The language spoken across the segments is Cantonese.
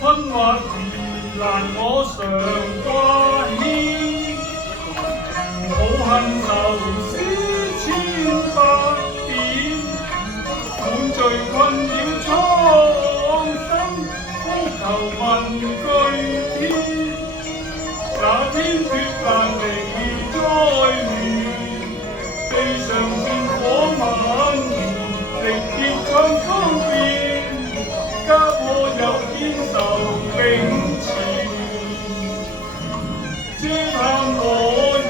困惑難我常掛牽，抱恨愁思千百遍，滿罪困擾蒼生，呼求問句天。那天決難離災亂，地上戰火蔓延，力竭創江邊，家破又見愁永纏。嗟嘆我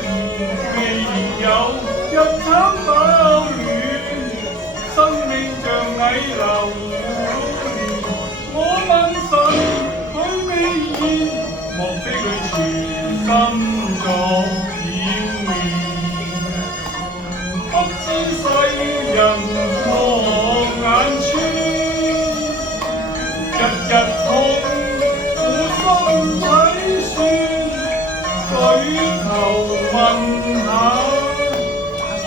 言未有日慘飽暖，生命像蟻流連。我問神佢未現，莫非佢全心作掩面？不知世人望眼穿，日日痛苦心凄酸，舉頭問下天。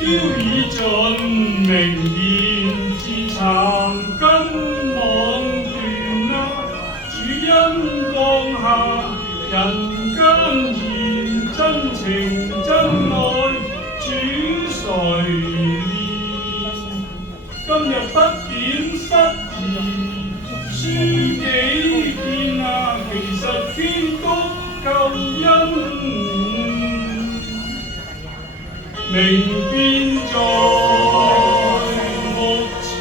朝已盡，明現自殘根網斷啦。主恩降下，人間現真情真愛，主垂憐。今日不檢失儀，書幾篇啊，其實天公救恩。明變在目前，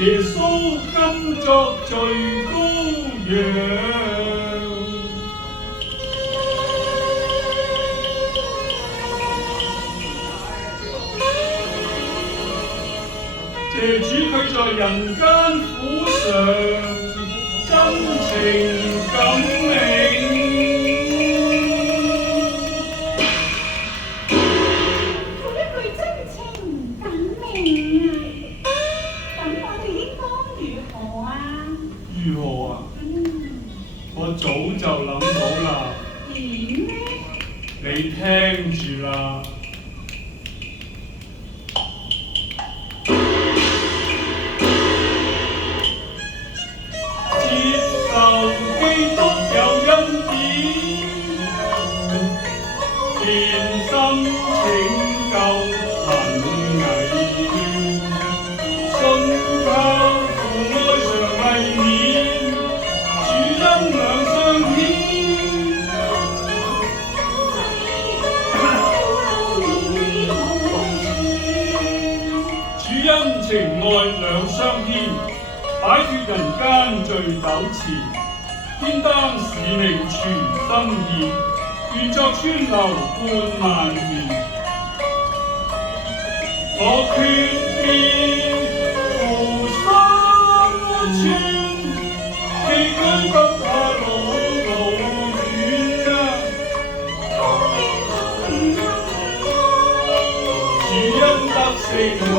耶穌今作最羔羊。謝主佢在人間苦嘗，真情感銘。做一句真情感銘啊！咁我哋應當如何啊？如何啊？我早就諗到啦。點呢？你聽住啦。接受基督有恩典，甜心拯救很危亂，信靠父愛常衛冕，主恩兩相牽。主恩情愛兩相牽，擺脱人間罪糾纏，肩擔使命全心意，願作川流貫萬年。我決意赴山川，寄居不怕路遠啊！主恩得勝我。